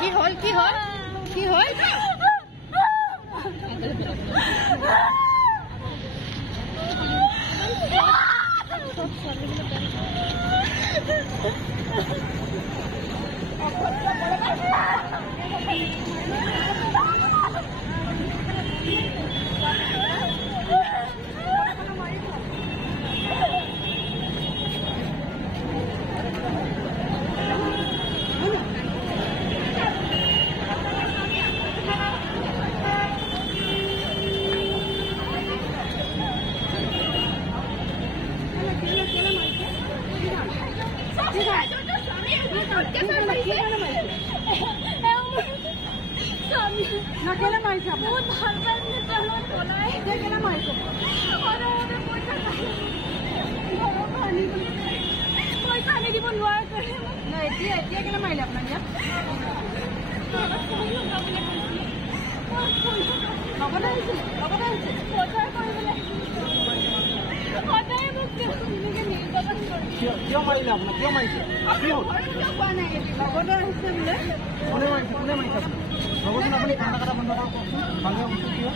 কি হল কি হল কি হল কেলে মাৰিছে বহুত ভাল পাইছে তেওঁলোক পলাই কেলে মাৰিছে পইচা আনি দিব নোৱাৰে এতিয়া এতিয়া কেলে মাৰিলে আপোনাক ইয়াত লগতে আহিছিল প্ৰচাৰ কৰিবলৈ সদায় মোক নিৰ্যাতন কৰে কিয় মাৰিলে আপোনাক কিয় মাৰিছে কোৱা নাই লগতে আহিছে বোলে কোনে মাৰিছে ৰবচোন আপুনি কান্দা কাটা বন্ধ কৰক ভালকৈ বস্তু কিয়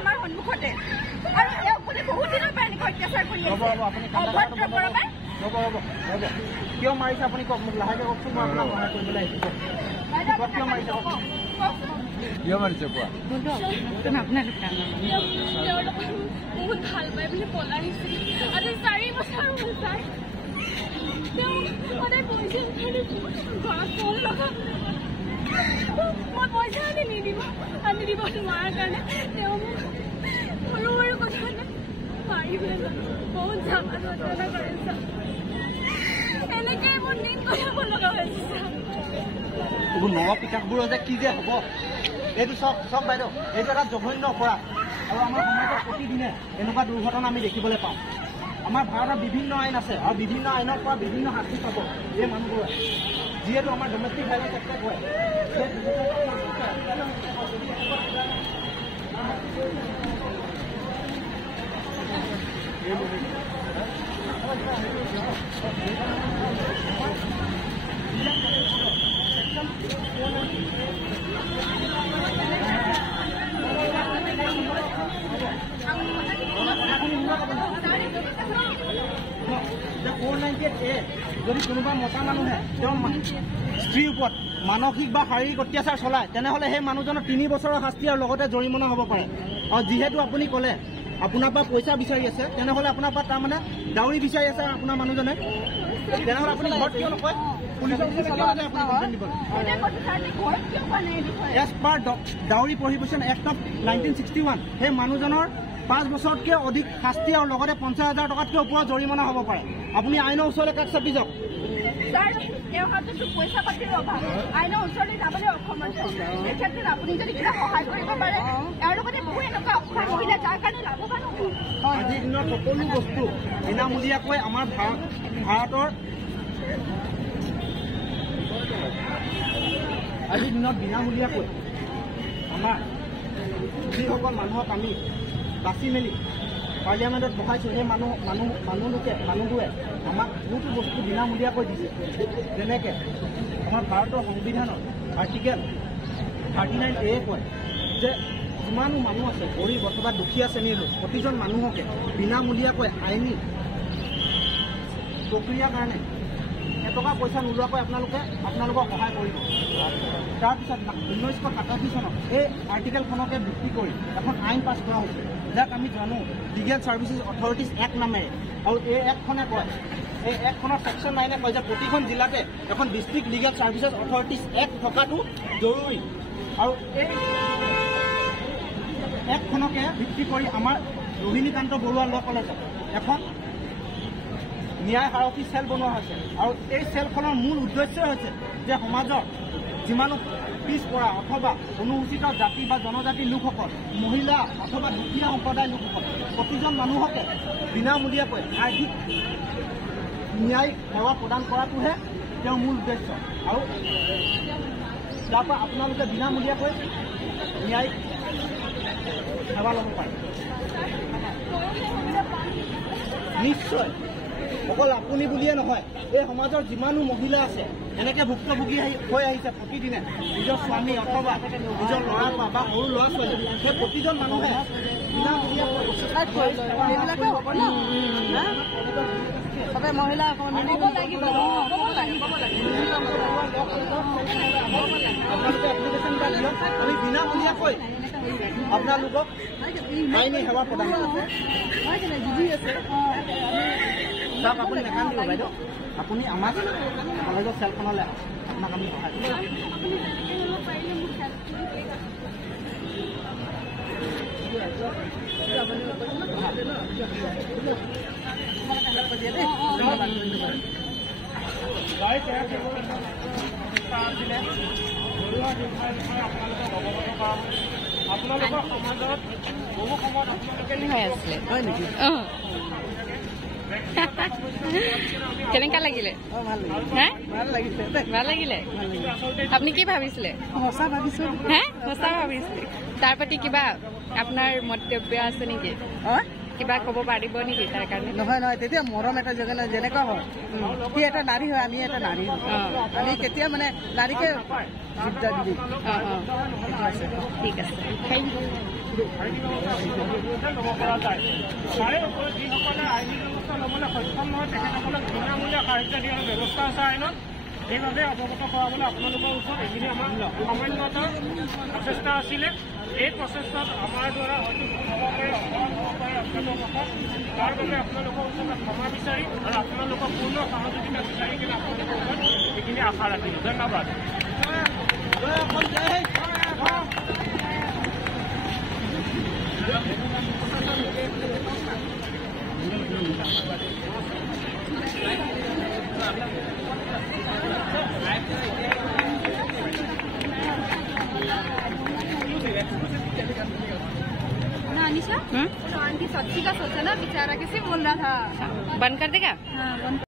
আমাৰ সন্মুখতে আৰু এওঁলোকে বহুত দিনৰ পৰা এনেকৈ অত্যাচাৰ কৰি ৰ'ব আপুনি কান্দা কাটা বন্ধ কৰক ৰ'ব কিয় মাৰিছে আপুনি কওক মোক লাহেকৈ কওকচোন মই আপোনাক সহায় কৰিবলৈ আহিছোঁ কিয় মাৰিছে কিয় মাৰিছে কোৱা বহুত ভাল পাই বুলি পলাই আহিছিল আজি 4 বছৰ হ'ল ছাৰ তেওঁ সদায় পইচা মই পইচা আনি দিব নোৱাৰাৰ কাৰণে তেওঁ মোক সৰু সৰু কথা মাৰিবলৈ বহুত ঝামেলা কৰিছে এনেকৈ মোৰ দিন কৰিব লগা হৈছে এইবোৰ নৱ পিতাকবোৰৰ যে কি যে হ'ব এইটো চব বাইদেউ এইটো এটা জঘন্য অপৰাধ আৰু আমাৰ সমাজত প্ৰতিদিনে এনেকুৱা দুৰ্ঘটনা আমি দেখিবলৈ পাওঁ আমাৰ ভাৰতত বিভিন্ন আইন আছে আৰু বিভিন্ন আইনৰ পৰা বিভিন্ন শাস্তি পাব এই মানুহবোৰে যিহেতু আমাৰ ডমেষ্টিক ভাইলেন্স এক্টে কয় যদি কোনোবা মতা মানুহে তেওঁৰ স্ত্ৰীৰ ওপৰত মানসিক বা শাৰীৰিক অত্যাচাৰ চলায় তেনেহ'লে সেই মানুহজনৰ 3 বছৰৰ শাস্তি আৰু লগতে জৰিমনা হ'ব পাৰে আৰু যিহেতু আপুনি ক'লে আপোনাৰ পৰা পইচা বিচাৰি আছে তেনেহ'লে আপোনাৰ পৰা তাৰমানে ডাউৰি বিচাৰি আছে আপোনাৰ মানুহজনে তেনেহ'লে আপুনি ঘৰত কিয় নকয় as per dowry prohibition act of 1961 সেই মানুহজনৰ 5 বছৰতকৈ অধিক শাস্তি আৰু লগতে 50,000 টকাতকৈ ওপৰত জৰিমনা হ'ব পাৰে আপুনি আইনৰ ওচৰলৈ কাষ চাপি যাওক পইচা পাতিৰ অভাৱ আইনৰ ওচৰলৈ যাবলৈ অক্ষম আছে এই ক্ষেত্ৰত আপুনি যদি কিবা সহায় কৰিব পাৰে এওঁৰ লগতে বহু এনেকুৱা অক্ষম মহিলা যাৰ কাৰণে লাভৱান হ'ব আজিৰ দিনত সকলো বস্তু বিনামূলীয়াকৈ আমাৰ ভাৰতৰ আজিৰ দিনত বিনামূলীয়াকৈ আমাৰ যিসকল মানুহক আমি বাছি মেলি পাৰ্লিয়ামেণ্টত বহাইছোঁ সেই মানুহবোৰে আমাক বহুতো বস্তু বিনামূলীয়াকৈ দিছে যেনেকৈ আমাৰ ভাৰতৰ সংবিধানৰ আৰ্টিকেল 39A কয় যে যিমানো মানুহ আছে গৰীব অথবা দুখীয়া শ্ৰেণীৰ লোক প্ৰতিজন মানুহকে বিনামূলীয়াকৈ আইনী প্ৰক্ৰিয়াৰ কাৰণে এটকা পইচা নোলোৱাকৈ আপোনালোকক সহায় কৰিব তাৰপিছত 1987 চনত এই আৰ্টিকেলখনকে ভিত্তি কৰি এখন আইন পাছ কৰা হৈছে যাক আমি জানো লিগেল ছাৰ্ভিচেছ অথৰিটিজ এক্ট নামেৰে আৰু এই এক্টখনে কয় এই এক্টখনৰ ছেকশ্যন 9 কয় যে প্ৰতিখন জিলাতে এখন district legal services authorities act থকাটো জৰুৰী আৰু এই এক্টখনকে ভিত্তি কৰি আমাৰ ৰোহিণীকান্ত বৰুৱা ল' কলেজত এখন ন্যায় সাৰথী চেল বনোৱা হৈছে আৰু এই চেলখনৰ মূল উদ্দেশ্য হৈছে যে সমাজৰ যিমানো পিছপৰা অথবা অনুসূচিত জাতি বা জনজাতি লোকসকল মহিলা অথবা দুখীয়া সম্প্ৰদায়ৰ লোকসকল প্ৰতিজন মানুহকে বিনামূলীয়াকৈ আৰ্থিক ন্যায় সেৱা প্ৰদান কৰাটোহে তেওঁৰ মূল উদ্দেশ্য আৰু তাৰ পৰা আপোনালোকে বিনামূলীয়াকৈ ন্যায় সেৱা ল'ব পাৰে নিশ্চয় অকল আপুনি বুলিয়ে নহয়, এই সমাজৰ যিমানো মহিলা আছে এনেকে ভুক্তভোগী হৈ আহিছে প্ৰতিদিনে। নিজৰ স্বামী অথবা নিজৰ ল'ৰা বা সৰু ল'ৰা ছোৱালী, সেই প্ৰতিজন মানুহে সবে মহিলা আপোনালোকে এপ্লিকেশ্যন এটা দিয়ক, আমি বিনামূলীয়াকৈ আপোনালোকক আইনী সেৱা প্ৰদান কৰিম। চাওক আপুনি নাকান্দিব বাইদেউ, আপুনি আমাক কলেজৰ চেলখনলৈ আহক, আপোনাক আমি সহায় কৰিম। আপোনালোকৰ সমাজত বহু সময়ত আপোনালোকে হয় নেকি? কেনেকা লাগিলে? ভাল লাগিলে। আপনি কি ভাবিছিলে? সঁচা ভাবিছো। হে সঁচা ভাবিছিলে? তাৰ প্ৰতি কিবা আপোনাৰ মন্তব্য আছে নেকি? কিবা ক'ব পাৰিব নেকি তাৰ কাৰণে? নহয় নহয়, তেতিয়া মৰম এটা যেনেকুৱা হয়, সি এটা নাৰী হয়, আমি এটা নাৰী হয়, আমি কেতিয়া মানে নাৰীকে গুৰুত্ব দিম। ঠিক আছে। ল'ব পৰা যায়। তাৰে ওপৰত যিসকলে আইনী ব্যৱস্থা ল'বলৈ সক্ষম নহয় তেখেতসকলক বিনামূলীয়া সাহায্য দিয়াৰ ব্যৱস্থা আছে আইনত। সেইবাবে অৱগত কৰাবলৈ আপোনালোকৰ ওচৰত এইখিনি আমাৰ সামান্য এটা প্ৰচেষ্টা আছিলে। এই প্ৰচেষ্টাত আমাৰ দ্বাৰা হয়তো হ'ব পাৰে, হ'ব পাৰে আপোনালোকৰ তাৰ বাবে আপোনালোকৰ ওচৰত ক্ষমা বিচাৰি আৰু আপোনালোকৰ পূৰ্ণ সহযোগিতা বিচাৰি কিনে আপোনালোকৰ ওচৰত এইখিনি আশা ৰাখিলোঁ। ধন্যবাদ। अनिशा, तो आंटी सच्ची का सोचा ना, बेचारा कैसे बोल रहा था। बंद कर देगा? हाँ, बंद।